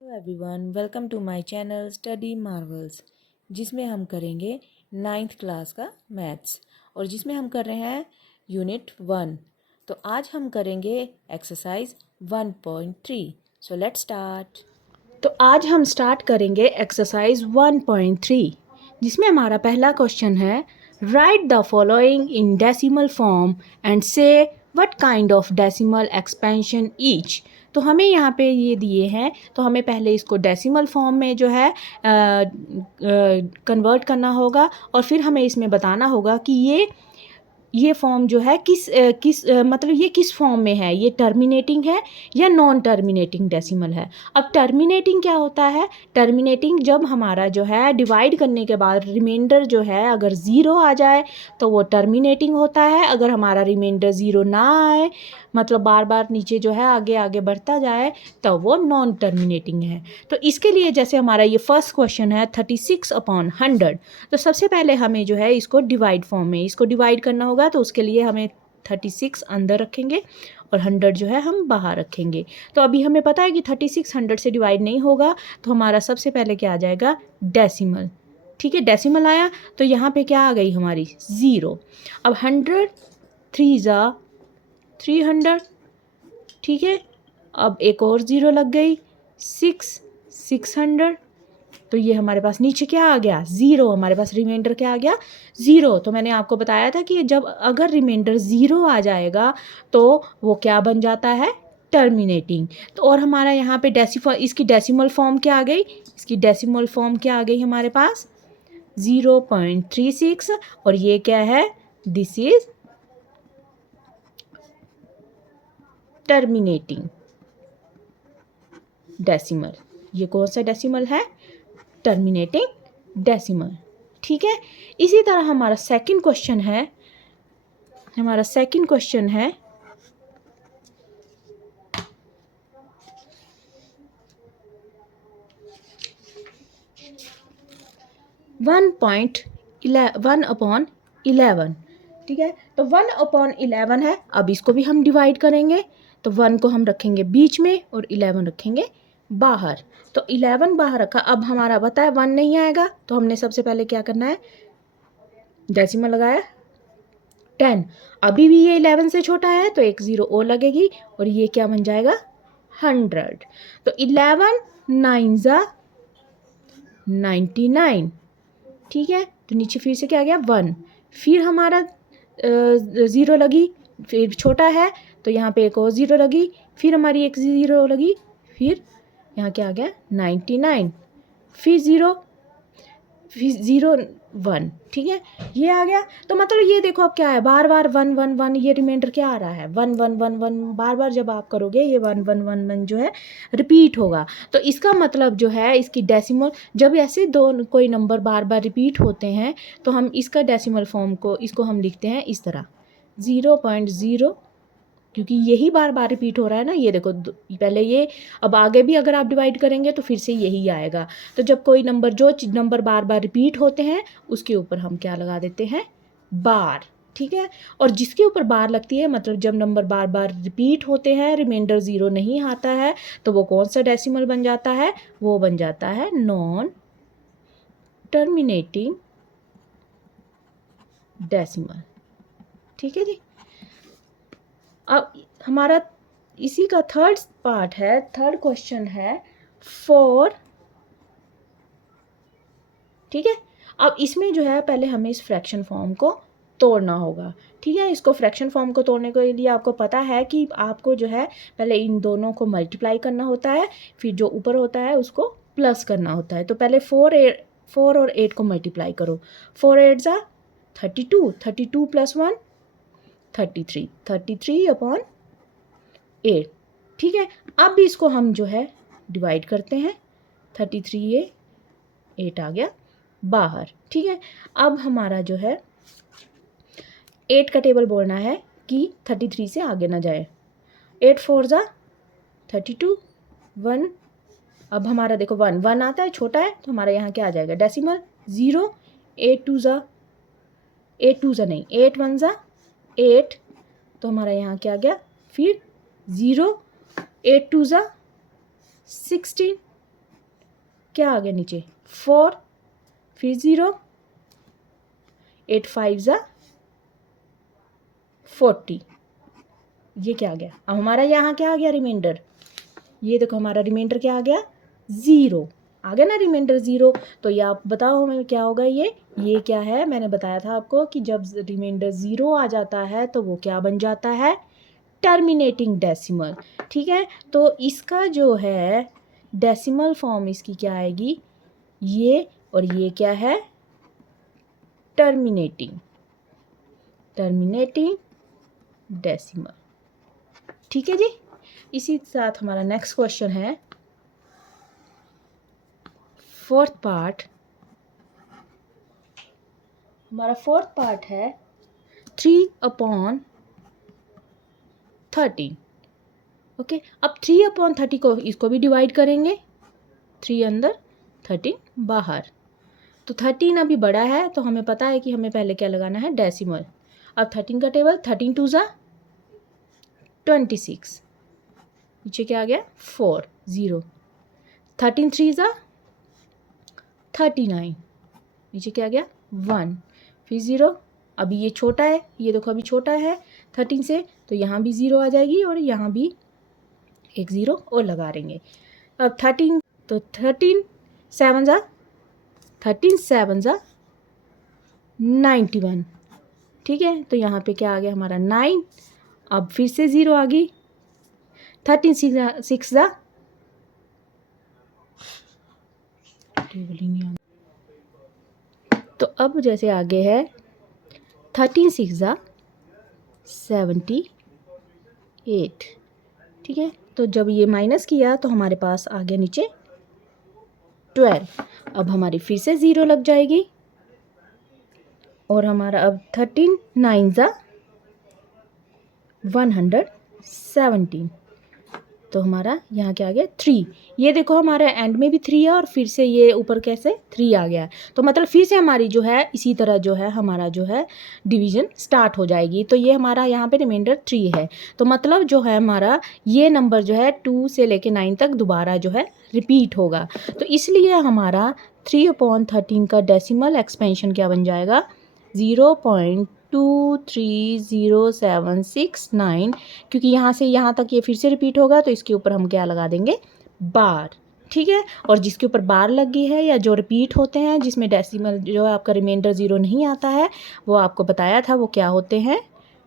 Hello everyone, welcome to my channel study marvels, जिसमें हम करेंगे 9th क्लास का मैथ्स और जिसमें हम कर रहे हैं यूनिट 1। तो आज हम करेंगे एक्सरसाइज 1.3। So let's start. तो आज हम स्टार्ट करेंगे एक्सरसाइज 1.3, जिसमें हमारा पहला क्वेश्चन है write the following in decimal form and say what kind of decimal expansion each. तो हमें यहाँ पे ये दिए हैं, तो हमें पहले इसको डेसिमल फॉर्म में जो है कन्वर्ट करना होगा और फिर हमें इसमें बताना होगा कि ये फॉर्म जो है मतलब ये किस फॉर्म में है, ये टर्मिनेटिंग है या नॉन टर्मिनेटिंग डेसिमल है। अब टर्मिनेटिंग क्या होता है? टर्मिनेटिंग जब हमारा जो है डिवाइड करने के बाद रिमाइंडर जो है अगर ज़ीरो आ जाए तो वो टर्मिनेटिंग होता है। अगर हमारा रिमाइंडर ज़ीरो ना आए, मतलब बार बार नीचे जो है आगे आगे बढ़ता जाए, तो वो नॉन टर्मिनेटिंग है। तो इसके लिए जैसे हमारा ये फर्स्ट क्वेश्चन है 36/100, तो सबसे पहले हमें जो है इसको डिवाइड फॉर्म में इसको डिवाइड करना होगा। तो उसके लिए हमें 36 अंदर रखेंगे और 100 जो है हम बाहर रखेंगे। तो अभी हमें पता है कि 36 100 से डिवाइड नहीं होगा, तो हमारा सबसे पहले क्या आ जाएगा? डेसिमल। ठीक है, डेसिमल आया तो यहाँ पे क्या आ गई हमारी? ज़ीरो। अब 100 3 ज़ा 300, ठीक है। अब एक और ज़ीरो लग गई, 600। तो ये हमारे पास नीचे क्या आ गया? ज़ीरो। हमारे पास रिमाइंडर क्या आ गया? ज़ीरो। तो मैंने आपको बताया था कि जब अगर रिमाइंडर ज़ीरो आ जाएगा तो वो क्या बन जाता है? टर्मिनेटिंग। तो और हमारा यहाँ पे इसकी डेसिमल फॉर्म क्या आ गई? इसकी डेसिमल फॉर्म क्या आ गई हमारे पास? 0.36। और ये क्या है? This is terminating decimal. ये कौन सा डेसिमल है? Terminating decimal. ठीक है। इसी तरह हमारा सेकंड क्वेश्चन है 1/11। ठीक है, तो 1/11 है। अब इसको भी हम डिवाइड करेंगे। तो 1 को हम रखेंगे बीच में और 11 रखेंगे बाहर। तो 11 बाहर रखा। अब हमारा बताया 1 नहीं आएगा, तो हमने सबसे पहले क्या करना है? डेसिमल लगाया 10। अभी भी ये 11 से छोटा है तो एक ज़ीरो और लगेगी और ये क्या बन जाएगा? 100। तो 11 9 ज़ा 99। ठीक है, तो नीचे फिर से क्या आ गया? 1। फिर हमारा ज़ीरो लगी, फिर छोटा है तो यहाँ पे एक और ज़ीरो लगी, फिर हमारी एक ज़ीरो लगी, फिर यहाँ क्या आ गया? 99। फिर ज़ीरो, फिर 0 1। ठीक है, ये आ गया। तो मतलब ये देखो अब क्या है? बार बार 1 1 1, ये रिमाइंडर क्या आ रहा है? 1 1 1 1। बार बार जब आप करोगे ये 1 1 1 1 जो है रिपीट होगा। तो इसका मतलब जो है इसकी डेसिमल, जब ऐसे दो कोई नंबर बार बार रिपीट होते हैं तो हम इसका डेसिमल फॉर्म को इसको हम लिखते हैं इस तरह 0.0, क्योंकि यही बार बार रिपीट हो रहा है ना। ये देखो पहले ये, अब आगे भी अगर आप डिवाइड करेंगे तो फिर से यही आएगा। तो जब कोई नंबर, जो नंबर बार बार रिपीट होते हैं उसके ऊपर हम क्या लगा देते हैं? बार। ठीक है, और जिसके ऊपर बार लगती है, मतलब जब नंबर बार बार रिपीट होते हैं, रिमाइंडर ज़ीरो नहीं आता है, तो वो कौन सा डेसिमल बन जाता है? वो बन जाता है नॉन टर्मिनेटिंग डेसिमल। ठीक है जी। अब हमारा इसी का थर्ड पार्ट है, थर्ड क्वेश्चन है 4। ठीक है, अब इसमें जो है पहले हमें इस फ्रैक्शन फॉर्म को तोड़ना होगा। ठीक है, इसको फ्रैक्शन फॉर्म को तोड़ने के लिए आपको पता है कि आपको जो है पहले इन दोनों को मल्टीप्लाई करना होता है, फिर जो ऊपर होता है उसको प्लस करना होता है। तो पहले 4 और 8 को मल्टीप्लाई करो। 4 8 ज़ा 32, 32 + 1 33, 33/8। ठीक है, अब भी इसको हम जो है डिवाइड करते हैं। 33 ये 8 आ गया बाहर। ठीक है, अब हमारा जो है 8 का टेबल बोलना है कि 33 से आगे ना जाए। 8 4 ज़ा 32, 1। अब हमारा देखो 1 1 आता है, छोटा है, तो हमारा यहाँ क्या आ जाएगा? डेसिमल 0। 8 2 ज़ा नहीं, 8 1 ज़ा 8, तो हमारा यहाँ क्या आ गया? फिर 0। 8 2 ज़ा 16। क्या आ गया नीचे 4, फिर 0, 8 5 ज़ा 40, ये क्या आ गया। अब हमारा यहाँ क्या आ गया रिमाइंडर, ये देखो हमारा रिमाइंडर क्या आ गया 0 आ गया ना, रिमाइंडर 0। तो ये आप बताओ हमें क्या होगा, ये क्या है। मैंने बताया था आपको कि जब रिमाइंडर 0 आ जाता है तो वो क्या बन जाता है, टर्मिनेटिंग डेसिमल। ठीक है, तो इसका जो है डेसिमल फॉर्म इसकी क्या आएगी, ये, और ये क्या है टर्मिनेटिंग डेसिमल। ठीक है जी। इसी साथ हमारा नेक्स्ट क्वेश्चन है फोर्थ पार्ट। हमारा फोर्थ पार्ट है 3/13। ओके, अब 3/30 को इसको भी डिवाइड करेंगे, 3 अंदर 13 बाहर। तो 13 अभी बड़ा है तो हमें पता है कि हमें पहले क्या लगाना है, डेसिमल। अब 13 का टेबल, 13 2 ज़ा 26, नीचे क्या आ गया 4 0, 13 3 ज़ा 39, नीचे क्या आ गया 1, फिर 0। अभी ये छोटा है, ये देखो अभी छोटा है 13 से, तो यहाँ भी 0 आ जाएगी और यहाँ भी एक 0 और लगा देंगे। अब 13, तो 13 7 ज़ा 91। ठीक है, तो यहाँ पे क्या आ गया हमारा 9। अब फिर से 0 आ गई, 13 6 ज़ा, तो अब जैसे आगे है 13 6 ज़ा 78। ठीक है, तो जब ये माइनस किया तो हमारे पास आ गया नीचे 12। अब हमारी फिर से 0 लग जाएगी और हमारा अब 13 9 ज़ा 117, तो हमारा यहाँ क्या आ गया 3। ये देखो हमारे एंड में भी 3 है और फिर से ये ऊपर कैसे 3 आ गया है। तो मतलब फिर से हमारी जो है इसी तरह जो है हमारा जो है डिवीज़न स्टार्ट हो जाएगी। तो ये हमारा यहाँ पे रिमाइंडर 3 है, तो मतलब जो है हमारा ये नंबर जो है 2 से लेके 9 तक दोबारा जो है रिपीट होगा। तो इसलिए हमारा 3/13 का डेसिमल एक्सपेंशन क्या बन जाएगा, 0.230769, क्योंकि यहाँ से यहाँ तक ये फिर से रिपीट होगा तो इसके ऊपर हम क्या लगा देंगे, बार। ठीक है, और जिसके ऊपर बार लगी है या जो रिपीट होते हैं जिसमें डेसिमल जो है आपका रिमाइंडर 0 नहीं आता है, वो आपको बताया था वो क्या होते हैं,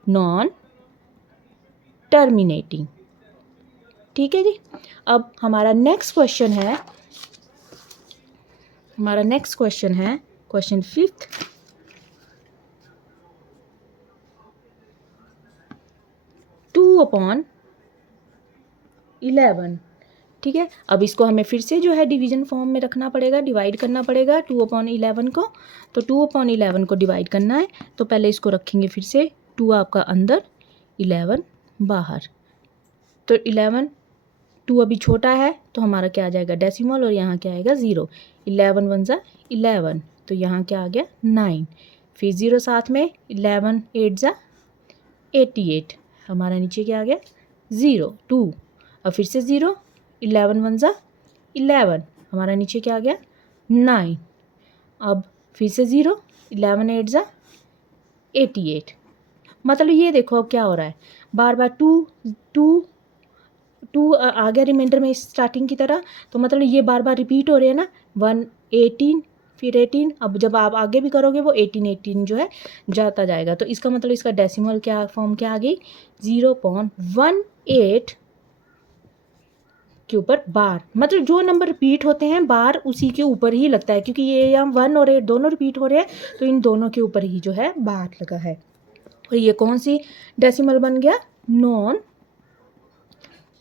नॉन टर्मिनेटिंग। ठीक है जी। अब हमारा नेक्स्ट क्वेश्चन है क्वेश्चन 5th। 2/11। ठीक है, अब इसको हमें फिर से जो है डिवीज़न फॉर्म में रखना पड़ेगा, डिवाइड करना पड़ेगा 2/11 को। तो 2/11 को डिवाइड करना है तो पहले इसको रखेंगे फिर से, 2 आपका अंदर 11 बाहर। तो 11, 2 अभी छोटा है तो हमारा क्या आ जाएगा डेसिमल, और यहाँ क्या आएगा 0। 11 1 ज़ा 11, तो यहाँ क्या आ गया 9, फिर 0 साथ में, 11 8 ज़ा 88, हमारा नीचे क्या आ गया 0 2। अब फिर से 0, 11 1 ज़ा 11, हमारा नीचे क्या आ गया 9। अब फिर से 0, 11 8 ज़ा 88। मतलब ये देखो अब क्या हो रहा है, बार बार 2 आ गया रिमाइंडर में स्टार्टिंग की तरह, तो मतलब ये बार बार रिपीट हो रहे हैं ना, 1 18 फिर 18। अब जब आप आगे भी करोगे वो 18 जो है जाता जाएगा। तो इसका मतलब इसका डेसिमल क्या फॉर्म क्या आ गई, 0.18 के ऊपर बार। मतलब जो नंबर रिपीट होते हैं बार उसी के ऊपर ही लगता है, क्योंकि ये यहाँ 1 और 8 दोनों रिपीट हो रहे हैं तो इन दोनों के ऊपर ही जो है बार लगा है। और ये कौन सी डेसिमल बन गया, नॉन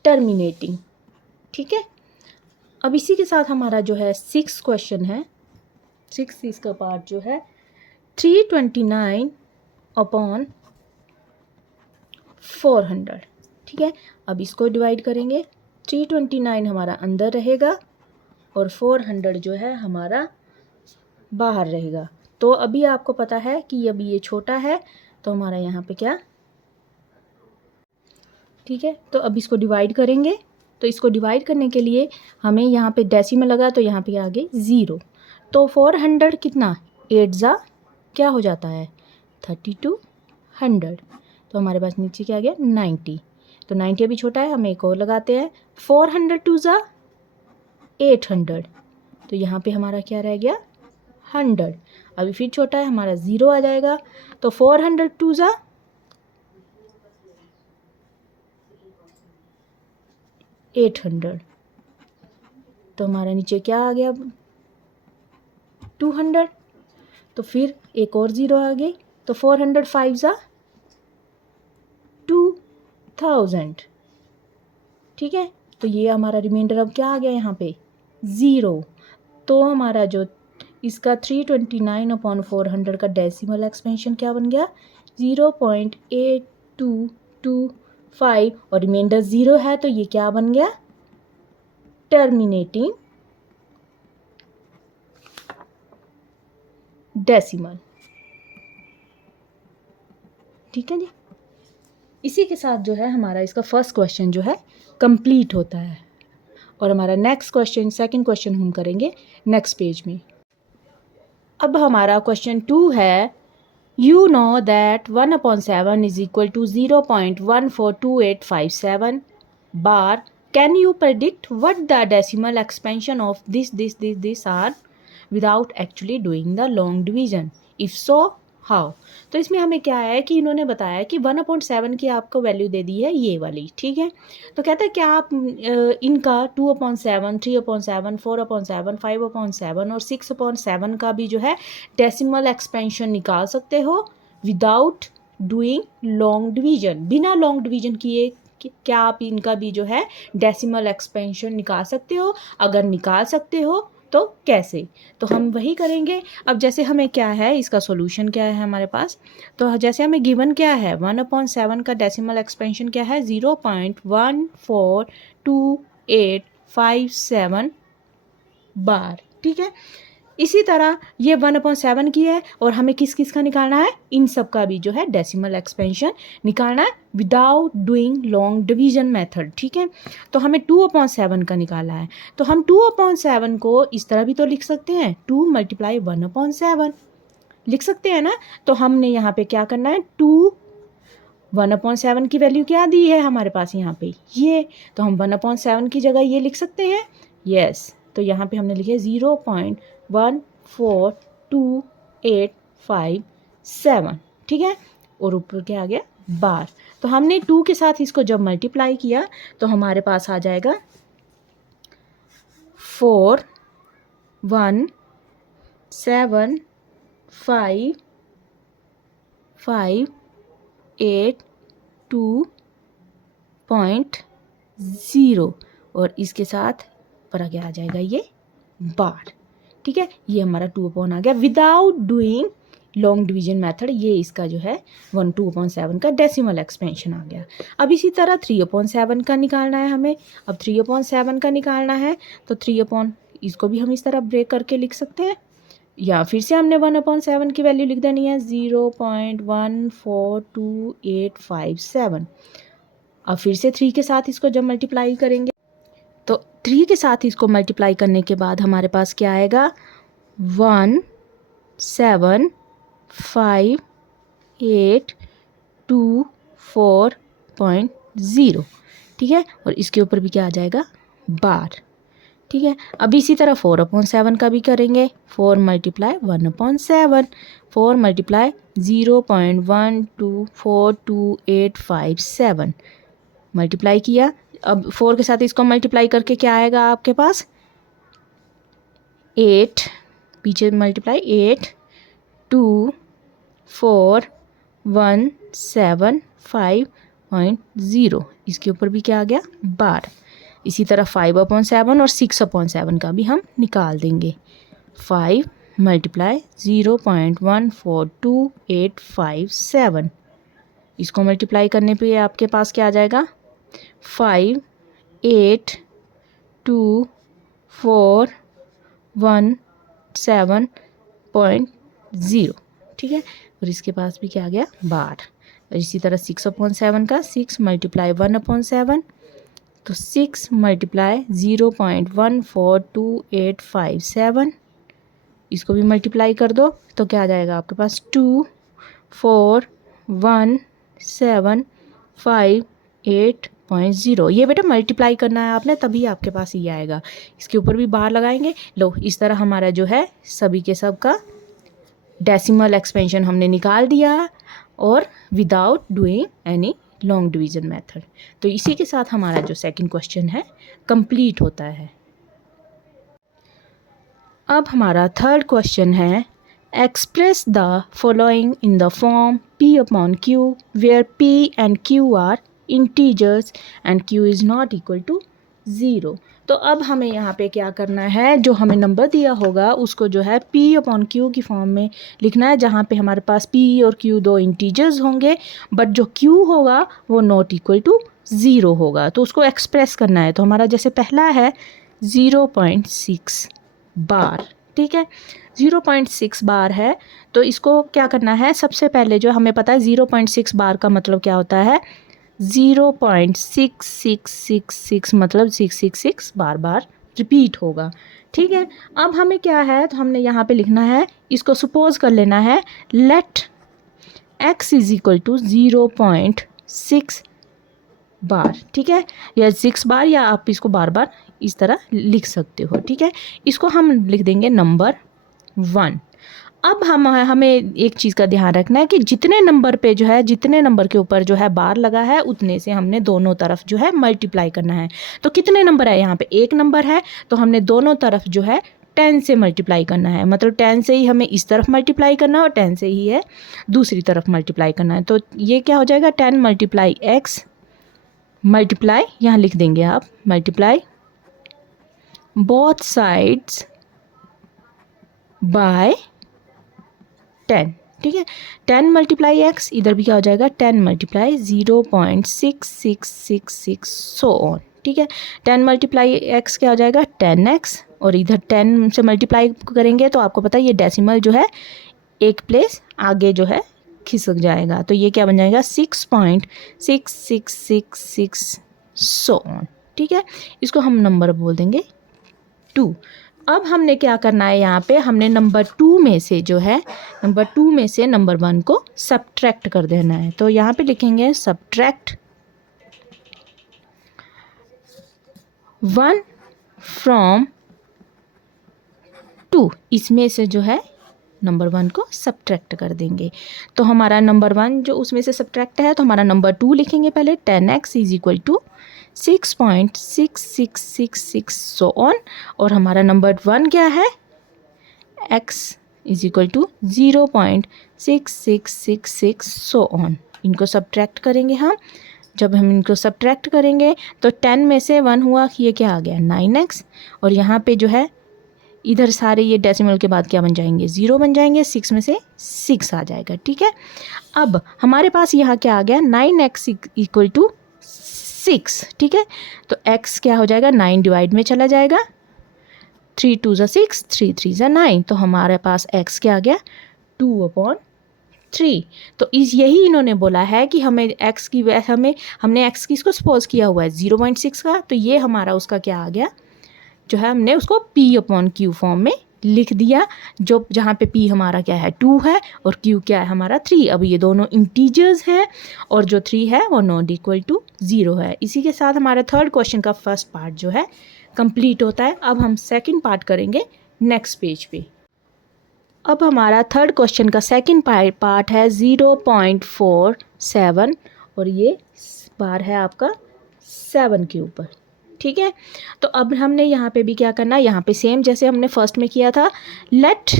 टर्मिनेटिंग। ठीक है, अब इसी के साथ हमारा जो है 6 क्वेश्चन है, 6 इसका पार्ट जो है 329/400। ठीक है, अब इसको डिवाइड करेंगे, 329 हमारा अंदर रहेगा और 400 जो है हमारा बाहर रहेगा। तो अभी आपको पता है कि अभी ये छोटा है तो हमारा यहाँ पे क्या, ठीक है, तो अब इसको डिवाइड करेंगे तो इसको डिवाइड करने के लिए हमें यहाँ पे डेसिमल लगा तो यहाँ पे आ गए 0। तो 400 कितना 8 जा क्या हो जाता है 3200। तो हमारे पास नीचे क्या आ गया 90। तो 90 अभी छोटा है, हम एक और लगाते हैं 400 जा 800। तो यहाँ पे हमारा क्या रह गया 100। अभी फिर छोटा है, हमारा 0 आ जाएगा। तो 402 जा 800। तो हमारा नीचे क्या आ गया 200। तो फिर एक और 0 आ गई। तो 405 जा 2000। ठीक है, तो ये हमारा रिमाइंडर अब क्या आ गया यहाँ पे 0। तो हमारा जो इसका 329/400 का डेसिमल एक्सपेंशन क्या बन गया 0.8225 और रिमाइंडर 0 है तो ये क्या बन गया टर्मिनेटिंग डेसिमल। ठीक है जी, इसी के साथ जो है हमारा इसका फर्स्ट क्वेश्चन जो है कंप्लीट होता है। और हमारा नेक्स्ट क्वेश्चन सेकंड क्वेश्चन हम करेंगे नेक्स्ट पेज में। अब हमारा क्वेश्चन 2 है you know that 1/7 is equal to 0.142857 bar. Can you predict what the decimal expansion of this are without actually doing the long division, if so how. तो इसमें हमें क्या है कि इन्होंने बताया कि 1/7 की आपको वैल्यू दे दी है ये वाली। ठीक है, तो कहता है क्या आप इनका 2/7, 3/7, 4/7, 5/7 और 6/7 का भी जो है डेसिमल एक्सपेंशन निकाल सकते हो विदाउट डूइंग लॉन्ग डिवीजन, बिना लॉन्ग डिवीजन किए क्या आप इनका भी जो है डेसिमल एक्सपेंशन निकाल सकते हो। अगर निकाल सकते हो तो कैसे, तो हम वही करेंगे। अब जैसे हमें क्या है इसका सॉल्यूशन क्या है हमारे पास, तो जैसे हमें गिवन क्या है 1/7 का डेसिमल एक्सपेंशन क्या है 0.142857 बार। ठीक है, इसी तरह ये 1/7 की है और हमें किस किस का निकालना है इन सब का भी जो है डेसिमल एक्सपेंशन निकालना है without doing long division method. ठीक है, तो हमें 2/7 का निकाला है तो हम 2/7 को इस तरह भी तो लिख सकते हैं 2 × 1/7 लिख सकते हैं ना। तो हमने यहाँ पे क्या करना है 1/7 की वैल्यू क्या दी है हमारे पास यहाँ पे ये, तो हम 1/7 की जगह ये लिख सकते हैं। यस, तो यहाँ पे हमने लिखे 0.142857। ठीक है, और ऊपर क्या आ गया बार। तो हमने 2 के साथ इसको जब मल्टीप्लाई किया तो हमारे पास आ जाएगा 4175820 और इसके साथ पर आगे आ जाएगा ये बार। ठीक है, ये हमारा 2 आ गया without doing long division method. ये इसका जो है 2/7 का डेसिमल एक्सपेंशन आ गया। अब इसी तरह 3/7 का निकालना है हमें। अब 3/7 का निकालना है तो इसको भी हम इस तरह ब्रेक करके लिख सकते हैं या फिर से हमने 1/7 की वैल्यू लिख देनी है 0.142857। अब फिर से 3 के साथ इसको जब मल्टीप्लाई करेंगे तो 3 के साथ इसको मल्टीप्लाई करने के बाद हमारे पास क्या आएगा 1758240। ठीक है, और इसके ऊपर भी क्या आ जाएगा बार। ठीक है, अब इसी तरह 4/7 का भी करेंगे 4 × 1/7 4 × 0.124287 मल्टीप्लाई किया। अब 4 के साथ इसको मल्टीप्लाई करके क्या आएगा आपके पास 8, पीछे मल्टीप्लाई 8241750 इसके ऊपर भी क्या आ गया बार। इसी तरह 5/7 और 6/7 का भी हम निकाल देंगे 5 × 0.142857 इसको मल्टीप्लाई करने पे आपके पास क्या आ जाएगा 58247.0। ठीक है, और इसके पास भी क्या आ गया बार। और इसी तरह 6/7 का 6 × 1/7 तो 6 मल्टीप्लाई 0.142857, इसको भी मल्टीप्लाई कर दो तो क्या आ जाएगा आपके पास 24175.8 ये बेटा मल्टीप्लाई करना है आपने, तभी आपके पास ये आएगा। इसके ऊपर भी बार लगाएंगे। लो इस तरह हमारा जो है सभी के सब का डेसिमल एक्सपेंशन हमने निकाल दिया और without doing any long division method. तो इसी के साथ हमारा जो सेकंड क्वेश्चन है कंप्लीट होता है। अब हमारा थर्ड क्वेश्चन है express the following in the form P upon Q where P and Q are integers and Q is not equal to 0। तो अब हमें यहाँ पे क्या करना है, जो हमें नंबर दिया होगा उसको जो है P अपॉन Q की फॉर्म में लिखना है, जहाँ पे हमारे पास P और Q दो इंटीजर्स होंगे बट जो Q होगा वो नॉट इक्वल टू 0 होगा। तो उसको एक्सप्रेस करना है। तो हमारा जैसे पहला है 0.6 बार, ठीक है 0.6 बार है। तो इसको क्या करना है, सबसे पहले जो हमें पता है 0.6 बार का मतलब क्या होता है, 0.6666 मतलब 666 बार बार रिपीट होगा, ठीक है। अब हमें क्या है, तो हमने यहाँ पे लिखना है, इसको सपोज कर लेना है let x is equal to 0.6 bar, ठीक है, या 6 बार, या आप इसको बार बार इस तरह लिख सकते हो, ठीक है। इसको हम लिख देंगे नंबर 1। अब हमें एक चीज़ का ध्यान रखना है कि जितने नंबर पे जो है, जितने नंबर के ऊपर जो है बार लगा है उतने से हमने दोनों तरफ जो है मल्टीप्लाई करना है। तो कितने नंबर है, यहाँ पे एक नंबर है तो हमने दोनों तरफ जो है 10 से मल्टीप्लाई करना है, मतलब 10 से ही हमें इस तरफ मल्टीप्लाई करना है और 10 से ही है दूसरी तरफ मल्टीप्लाई करना है। तो ये क्या हो जाएगा 10 मल्टीप्लाई एक्स मल्टीप्लाई, यहाँ लिख देंगे आप मल्टीप्लाई बोथ साइड्स बाय 10, ठीक है। 10 मल्टीप्लाई एक्स, इधर भी क्या हो जाएगा 10 मल्टीप्लाई 0.6666 सो ऑन, ठीक है। 10 मल्टीप्लाई एक्स क्या हो जाएगा 10x, और इधर 10 से मल्टीप्लाई करेंगे तो आपको पता है ये डेसिमल जो है एक प्लेस आगे जो है खिसक जाएगा, तो ये क्या बन जाएगा 6.6666 सो ऑन, ठीक है। इसको हम नंबर बोल देंगे 2। अब हमने क्या करना है, यहाँ पे हमने नंबर 2 में से जो है नंबर 2 में से नंबर 1 को सब्ट्रैक्ट कर देना है। तो यहाँ पे लिखेंगे सब्ट्रैक्ट 1 फ्रॉम 2, इसमें से जो है नंबर 1 को सब्ट्रैक्ट कर देंगे। तो हमारा नंबर 1 जो उसमें से सब्ट्रैक्ट है, तो हमारा नंबर 2 लिखेंगे पहले 10x is equal to 6.6666 so on, और हमारा नंबर 1 क्या है x is equal to 0.6666 so on. इनको सब्ट्रैक्ट करेंगे हम। जब हम इनको सब्ट्रैक्ट करेंगे तो 10 में से 1 हुआ, ये क्या आ गया 9x, और यहाँ पे जो है इधर सारे ये डेसिमल के बाद क्या बन जाएंगे 0 बन जाएंगे, 6 में से 6 आ जाएगा, ठीक है। अब हमारे पास यहाँ क्या आ गया 9x इक्वल टू 6, ठीक है। तो x क्या हो जाएगा 9 डिवाइड में चला जाएगा, 3 2 ज़ा 6, 3 3 ज़ा 9, तो हमारे पास x क्या आ गया 2/3। तो यही इन्होंने बोला है कि हमें x की हमने x की इसको सपोज किया हुआ है 0.6 का, तो ये हमारा उसका क्या आ गया जो है हमने उसको P अपॉन Q फॉर्म में लिख दिया, जो जहाँ पे P हमारा क्या है 2 है और Q क्या है हमारा 3। अब ये दोनों इंटीजर्स हैं और जो 3 है वो नॉट इक्वल टू 0 है। इसी के साथ हमारा थर्ड क्वेश्चन का फर्स्ट पार्ट जो है कंप्लीट होता है। अब हम सेकंड पार्ट करेंगे नेक्स्ट पेज पे। अब हमारा थर्ड क्वेश्चन का सेकंड पार्ट है 0.47 और ये बार है आपका 7 के ऊपर, ठीक है। तो अब हमने यहाँ पे भी क्या करना है, यहाँ पे सेम जैसे हमने फर्स्ट में किया था, let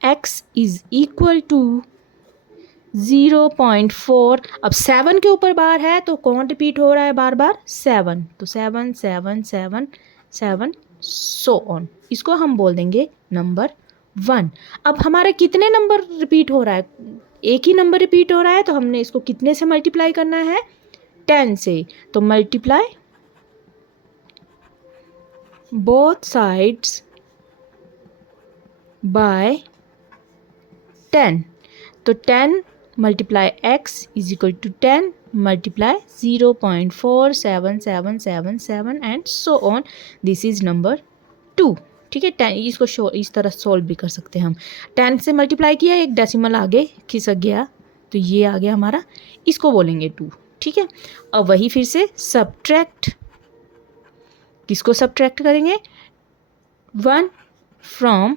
x is equal to 0.4। अब 7 के ऊपर बार है तो कौन रिपीट हो रहा है बार बार 7, तो 7 7 7 7 सो ऑन। इसको हम बोल देंगे नंबर 1। अब हमारे कितने नंबर रिपीट हो रहा है, एक ही नंबर रिपीट हो रहा है, तो हमने इसको कितने से मल्टीप्लाई करना है 10 से। तो मल्टीप्लाई बोथ साइड्स बाय 10, तो 10 multiply x is equal to 10 multiply 0.477777 and so on. This is number 2. ठीक है, 10 इसको इस तरह सॉल्व भी कर सकते हैं हम. 10 से मल्टीप्लाई किया, एक डेसिमल आगे खिसक गया तो ये आ गया हमारा, इसको बोलेंगे 2. ठीक है, अब वही फिर से सब्ट्रैक्ट, किसको सब्ट्रैक्ट करेंगे, 1 फ्रॉम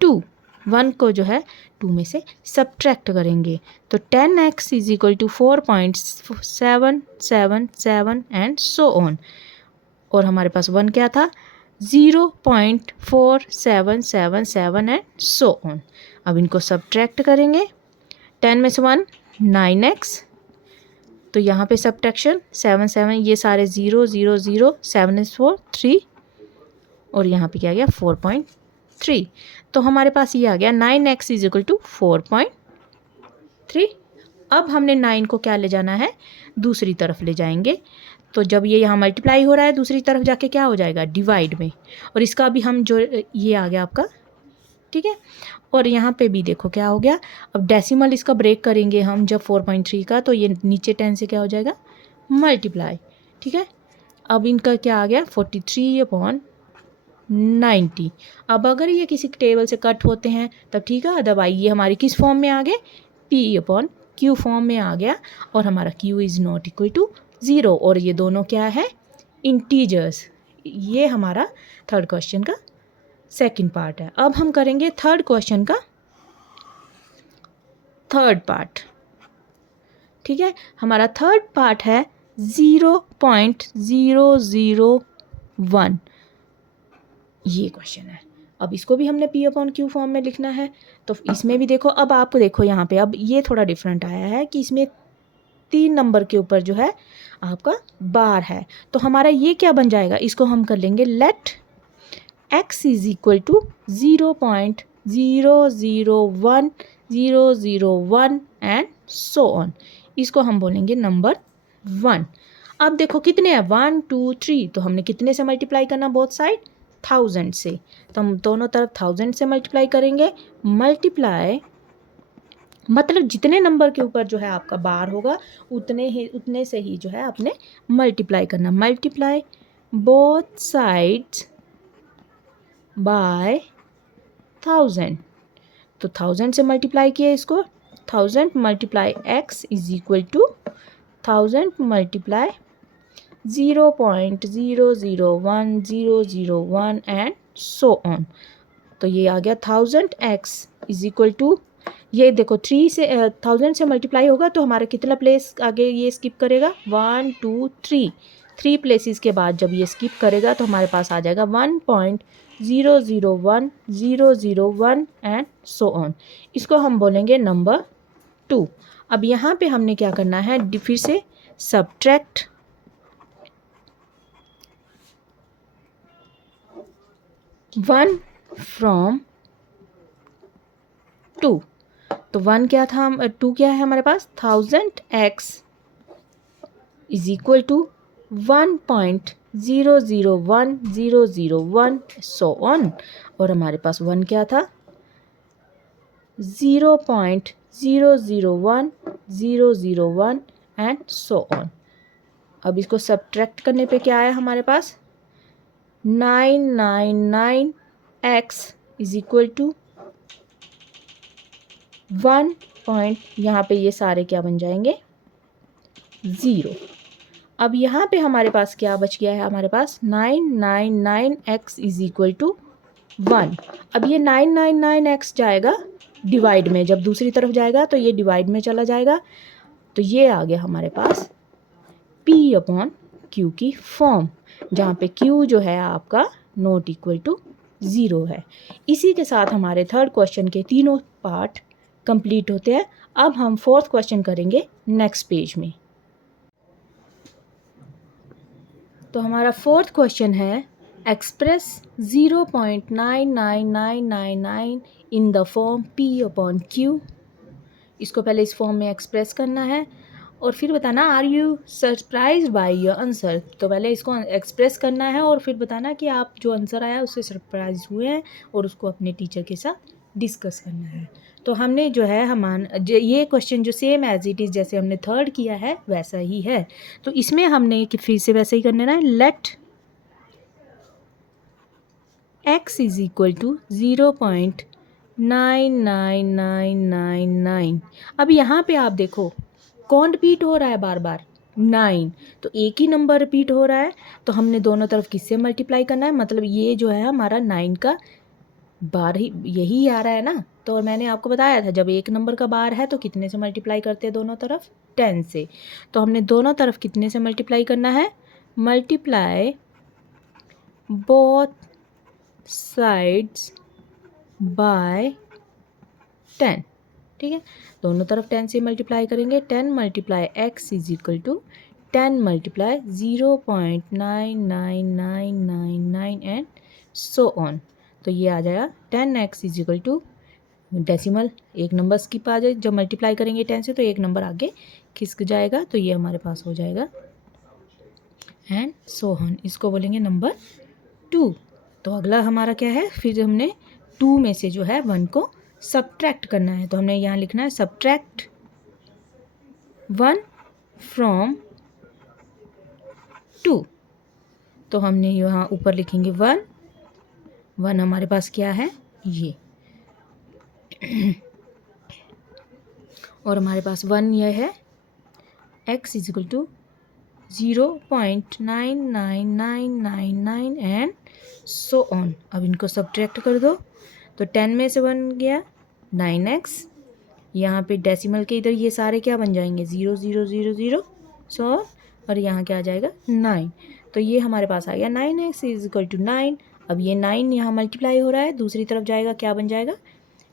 2, 1 को जो है 2 में से सब्ट्रैक्ट करेंगे तो 10x is equal to 4.777 and so on. और हमारे पास 1 क्या था, 0.4777 एंड सो ऑन. अब इनको सब्ट्रैक्ट करेंगे, 10 में से 1 9x, तो यहाँ पे सब्ट्रैक्शन 7 7, ये सारे 0 0 0, 7 is 4 3, और यहाँ पे क्या गया 4.3. तो हमारे पास ये आ गया 9x इज इक्वल टू 4.3. अब हमने 9 को क्या ले जाना है, दूसरी तरफ ले जाएंगे. तो जब ये यहाँ मल्टीप्लाई हो रहा है दूसरी तरफ जाके क्या हो जाएगा, डिवाइड में. और इसका भी हम जो ये आ गया आपका, ठीक है. और यहाँ पे भी देखो क्या हो गया, अब डेसिमल इसका ब्रेक करेंगे हम जब 4.3 का, तो ये नीचे 10 से क्या हो जाएगा, मल्टीप्लाई. ठीक है, अब इनका क्या आ गया 43/90. अब अगर ये किसी टेबल से कट होते हैं तब ठीक है, अदरवाइज ये हमारी किस फॉर्म में आ गए, P/Q फॉर्म में आ गया. और हमारा Q is not equal to 0, और ये दोनों क्या है, इंटीजर्स. ये हमारा थर्ड क्वेश्चन का सेकंड पार्ट है. अब हम करेंगे थर्ड क्वेश्चन का थर्ड पार्ट. ठीक है, हमारा थर्ड पार्ट है 0.001. ये क्वेश्चन है. अब इसको भी हमने P/Q फॉर्म में लिखना है. तो इसमें भी देखो, अब आपको देखो यहाँ पे अब ये थोड़ा डिफरेंट आया है कि इसमें 3 नंबर के ऊपर जो है आपका बार है. तो हमारा ये क्या बन जाएगा, इसको हम कर लेंगे let x is equal to 0.001001 and so on. इसको हम बोलेंगे नंबर 1. अब देखो कितने हैं, 1 2 3, तो हमने कितने से मल्टीप्लाई करना, बोथ साइड 1000 से. तो हम दोनों तरफ 1000 से मल्टीप्लाई करेंगे. मल्टीप्लाई मतलब जितने नंबर के ऊपर जो है आपका बार होगा उतने से ही जो है आपने मल्टीप्लाई करना. Multiply both sides by 1000. तो 1000 से मल्टीप्लाई किया इसको, 1000 multiply x is equal to 1000 multiply 0.001001 and so on. तो ये आ गया 1000x इज इक्वल टू, ये देखो 3 से 1000 से मल्टीप्लाई होगा तो हमारा कितना प्लेस आगे ये स्किप करेगा, 1 2 3 प्लेसेस के बाद जब ये स्किप करेगा तो हमारे पास आ जाएगा 1.001001 एंड सो ऑन. इसको हम बोलेंगे नंबर 2. अब यहाँ पे हमने क्या करना है, फिर से सब्ट्रैक्ट 1 फ्रॉम 2. तो 1 क्या था, 2 क्या है हमारे पास, 1000x is equal to 1.001001 so on. और हमारे पास 1 क्या था, 0.001001 एंड सो ऑन. अब इसको सब्ट्रैक्ट करने पे क्या आया हमारे पास, 999x is equal to 1 point, यहाँ पे ये सारे क्या बन जाएंगे 0. अब यहाँ पे हमारे पास क्या बच गया है, हमारे पास 999x इज इक्वल टू 1. अब ये 999x जाएगा डिवाइड में, जब दूसरी तरफ जाएगा तो ये डिवाइड में चला जाएगा. तो ये आ गया हमारे पास P/Q की फॉर्म, जहाँ पे Q जो है आपका नॉट इक्वल टू 0 है. इसी के साथ हमारे थर्ड क्वेश्चन के तीनों पार्ट कंप्लीट होते हैं. अब हम फोर्थ क्वेश्चन करेंगे नेक्स्ट पेज में. तो हमारा फोर्थ क्वेश्चन है express 0.99999 in the form P/Q. इसको पहले इस फॉर्म में एक्सप्रेस करना है और फिर बताना are you surprise by your answer. तो पहले इसको एक्सप्रेस करना है और फिर बताना कि आप जो आंसर आया उससे सरप्राइज हुए हैं और उसको अपने टीचर के साथ डिस्कस करना है। तो हमने जो है ये क्वेश्चन जो सेम एज इट इज़ जैसे हमने थर्ड किया है वैसा ही है। तो इसमें हमने कि फिर से वैसे ही करना है, let x is equal to 0.99999। अब यहाँ पे आप देखो कौन रिपीट हो रहा है बार बार, 9, तो एक ही नंबर रिपीट हो रहा है, तो हमने दोनों तरफ किससे मल्टीप्लाई करना है, मतलब ये जो है हमारा 9 का बार ही यही आ रहा है ना। तो मैंने आपको बताया था जब एक नंबर का बार है तो कितने से मल्टीप्लाई करते हैं दोनों तरफ, 10 से। तो हमने दोनों तरफ कितने से मल्टीप्लाई करना है, मल्टीप्लाई बोथ साइड्स बाय 10, ठीक है। दोनों तरफ 10 से मल्टीप्लाई करेंगे, 10 multiply x is equal to 10 multiply 0.99999 and so on. तो ये आ जाएगा 10x is equal to decimal, एक नंबर स्किप आ जाए, जब मल्टीप्लाई करेंगे 10 से तो एक नंबर आगे खिसक जाएगा, तो ये हमारे पास हो जाएगा एंड सो ऑन। इसको बोलेंगे नंबर 2। तो अगला हमारा क्या है, फिर हमने 2 में से जो है 1 को सब्ट्रैक्ट करना है। तो हमने यहाँ लिखना है सब्ट्रैक्ट 1 फ्रॉम 2। तो हमने यहाँ ऊपर लिखेंगे 1 हमारे पास क्या है ये और हमारे पास 1 यह है, x is equal to 0.99999 and so on. अब इनको सब्ट्रैक्ट कर दो, तो 10 में से 1 गया 9x, यहाँ पे डेसिमल के इधर ये सारे क्या बन जाएंगे 0 0 0 0 सो, और यहाँ क्या आ जाएगा 9। तो ये हमारे पास आ गया 9x इज इक्वल टू 9। अब ये 9 यहाँ मल्टीप्लाई हो रहा है, दूसरी तरफ जाएगा क्या बन जाएगा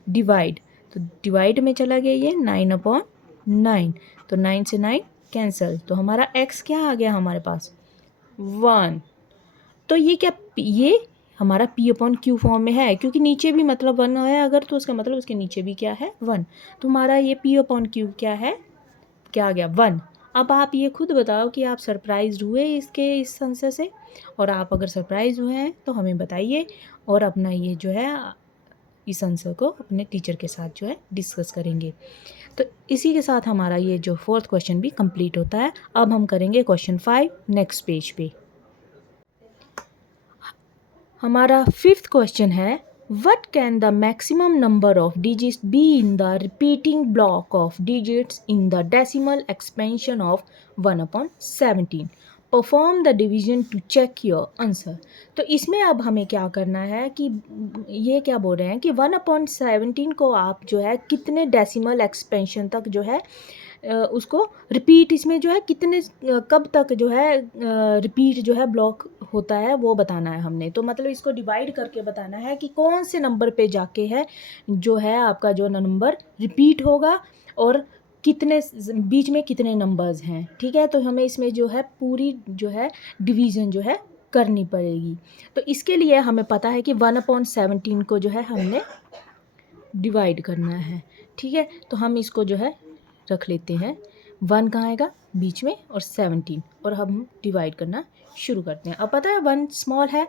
डिवाइड, तो डिवाइड में चला गया ये 9/9, तो 9 से 9 कैंसिल, तो हमारा x क्या आ गया हमारे पास 1। तो ये क्या, ये हमारा p/q फॉर्म में है, क्योंकि नीचे भी मतलब 1 है अगर, तो उसका मतलब उसके नीचे भी क्या है 1। तो हमारा ये p/q क्या है, क्या आ गया 1। अब आप ये खुद बताओ कि आप सरप्राइज हुए इसके इस आंसर से, और आप अगर सरप्राइज हुए हैं तो हमें बताइए, और अपना ये जो है इस आंसर को अपने टीचर के साथ जो है डिस्कस करेंगे। तो इसी के साथ हमारा ये जो 4th क्वेश्चन भी कंप्लीट होता है। अब हम करेंगे क्वेश्चन 5 नेक्स्ट पेज पे। हमारा 5th क्वेश्चन है, what can the maximum number of digits be in the repeating block of digits in the decimal expansion of 1/17, perform the division to check your answer. तो इसमें अब हमें क्या करना है कि ये क्या बोल रहे हैं कि 1/17 को आप जो है कितने डेसिमल एक्सपेंशन तक जो है उसको रिपीट, इसमें जो है कितने कब तक जो है रिपीट जो है ब्लॉक होता है वो बताना है हमने। तो मतलब इसको डिवाइड करके बताना है कि कौन से नंबर पे जाके है जो है आपका जो नंबर रिपीट होगा और कितने बीच में कितने नंबर्स हैं, ठीक है। तो हमें इसमें जो है पूरी जो है डिवीज़न जो है करनी पड़ेगी। तो इसके लिए हमें पता है कि 1/17 को जो है हमने डिवाइड करना है, ठीक है। तो हम इसको जो है रख लेते हैं, 1 कहाँ आएगा बीच में और 17, और हम डिवाइड करना शुरू करते हैं। अब पता है 1 स्मॉल है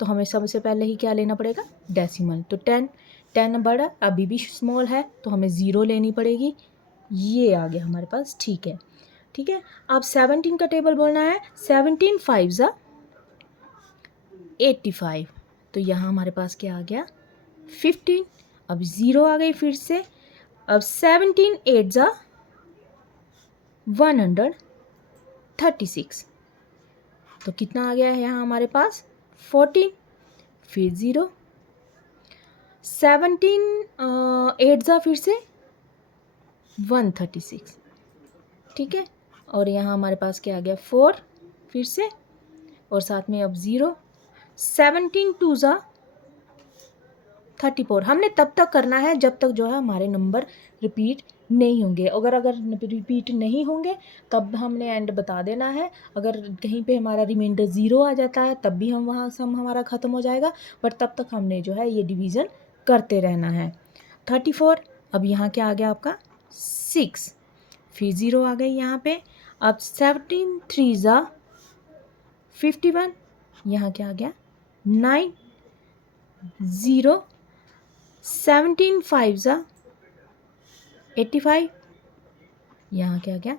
तो हमें सबसे पहले ही क्या लेना पड़ेगा डेसिमल, तो 10 बड़ा अभी भी स्मॉल है तो हमें 0 लेनी पड़ेगी, ये आ गया हमारे पास, ठीक है ठीक है। अब 17 का टेबल बोलना है, 17 5 85, तो यहाँ हमारे पास क्या आ गया 15, अब 0 आ गई फिर से। अब 17 8 136, तो कितना आ गया है यहाँ हमारे पास 14, फिर 0, 17 8 फिर से 136, ठीक है। और यहाँ हमारे पास क्या आ गया 4 फिर से, और साथ में अब 0, 17 2 34। हमने तब तक करना है जब तक जो है हमारे नंबर रिपीट नहीं होंगे, अगर रिपीट नहीं होंगे तब हमने एंड बता देना है। अगर कहीं पे हमारा रिमाइंडर 0 आ जाता है तब भी हम वहाँ सम हमारा ख़त्म हो जाएगा, बट तब तक हमने जो है ये डिवीज़न करते रहना है। 34, अब यहाँ क्या आ गया आपका 6, फिर 0 आ गई यहाँ पे। अब 17 3 51, यहाँ क्या आ गया 9, 0, 17 5 ज़ा 85, यहाँ क्या गया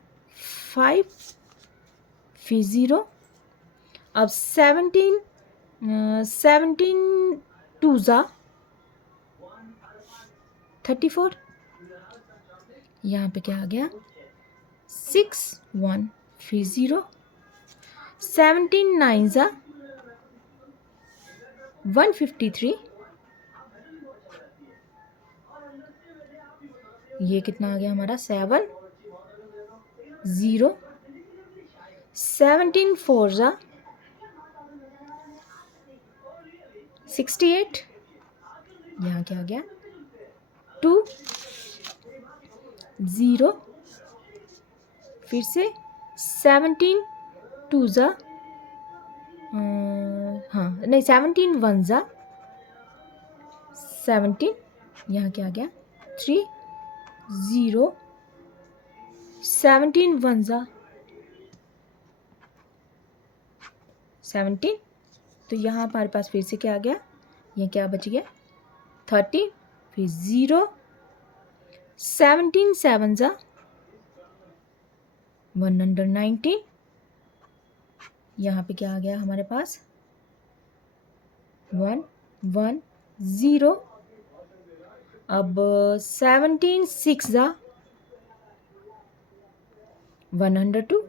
5, फिर 0। अब 17 2 ज़ा 34, यहाँ पे क्या आ गया 6 1, फिर 0। 17 9 ज़ा 153, ये कितना आ गया हमारा 7 0। 17 4 ज़ा 68, यहाँ क्या आ गया 2 0, फिर से 17 2 ज़ा हाँ नहीं 17 1 ज़ा 17, यहाँ क्या आ गया 3 0। 17 1 ज़ा 17, तो यहाँ हमारे पास फिर से क्या आ गया, ये क्या बच गया 30, फिर 0। 17 7 ज़ा 119, यहाँ पे क्या आ गया हमारे पास 1 1 0। अब 17 6 ज़ा 102,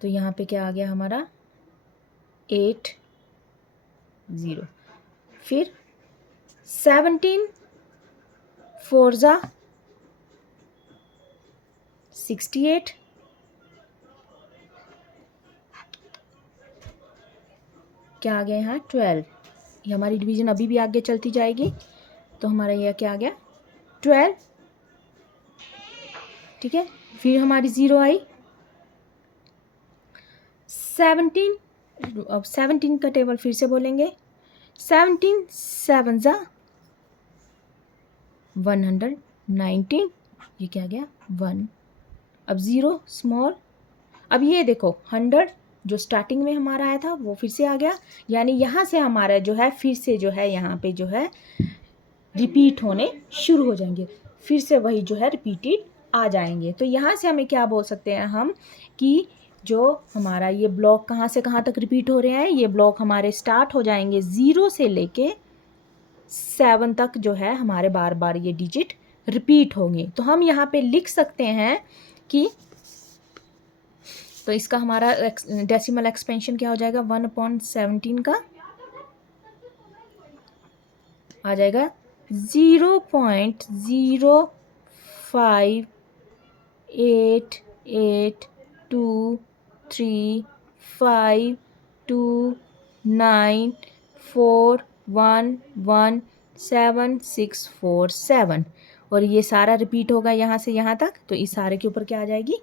तो यहाँ पे क्या आ गया हमारा 8 0। फिर 17 4 ज़ा 68, क्या आ गया यहाँ 12, ये हमारी डिवीज़न अभी भी आगे चलती जाएगी, तो हमारा यह क्या आ गया 12, ठीक है। फिर हमारी 0 आई 17, अब 17 का टेबल फिर से बोलेंगे 17 7 ज़ा 119, ये क्या गया 1। अब 0 स्मॉल, अब ये देखो 100 जो स्टार्टिंग में हमारा आया था वो फिर से आ गया, यानी यहाँ से हमारा जो है फिर से जो है यहाँ पे जो है रिपीट होने शुरू हो जाएंगे, फिर से वही जो है रिपीटेड आ जाएंगे। तो यहाँ से हमें क्या बोल सकते हैं हम कि जो हमारा ये ब्लॉक कहाँ से कहाँ तक रिपीट हो रहे हैं, ये ब्लॉक हमारे स्टार्ट हो जाएंगे 0 से लेके 7 तक जो है हमारे बार बार ये डिजिट रिपीट होंगे। तो हम यहाँ पे लिख सकते हैं कि तो इसका हमारा डेसिमल एक्सपेंशन क्या हो जाएगा 1/17 का आ जाएगा 0.058823295411767 और ये सारा रिपीट होगा यहाँ से यहाँ तक, तो इस सारे के ऊपर क्या आ जाएगी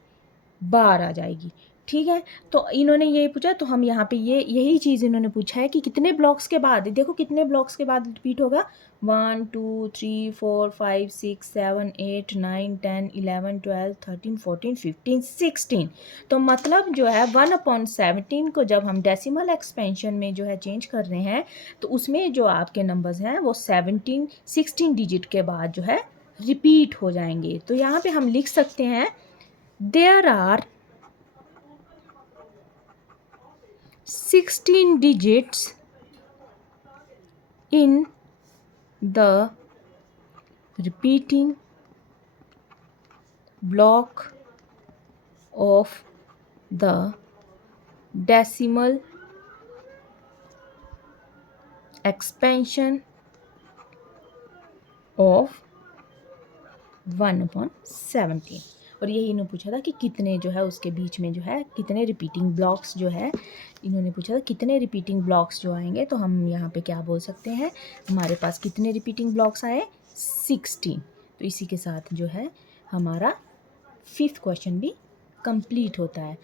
बार आ जाएगी, ठीक है। तो इन्होंने ये पूछा, तो हम यहाँ पे यही चीज़ इन्होंने पूछा है कि कितने ब्लॉक्स के बाद, देखो कितने ब्लॉक्स के बाद रिपीट होगा 1 2 3 4 5 6 7 8 9 10 11 12 13 14 15 16। तो मतलब जो है 1/17 को जब हम डेसिमल एक्सपेंशन में जो है चेंज कर रहे हैं, तो उसमें जो आपके नंबर्स हैं वो 16 डिजिट के बाद जो है रिपीट हो जाएंगे। तो यहाँ पे हम लिख सकते हैं there are 16 digits in the repeating block of the decimal expansion of 1/17। और यही इन्होंने पूछा था कि कितने जो है उसके बीच में जो है कितने रिपीटिंग ब्लॉक्स जो है, इन्होंने पूछा था कितने रिपीटिंग ब्लॉक्स जो आएंगे, तो हम यहाँ पे क्या बोल सकते हैं हमारे पास कितने रिपीटिंग ब्लॉक्स आए 16। तो इसी के साथ जो है हमारा 5th क्वेश्चन भी कंप्लीट होता है।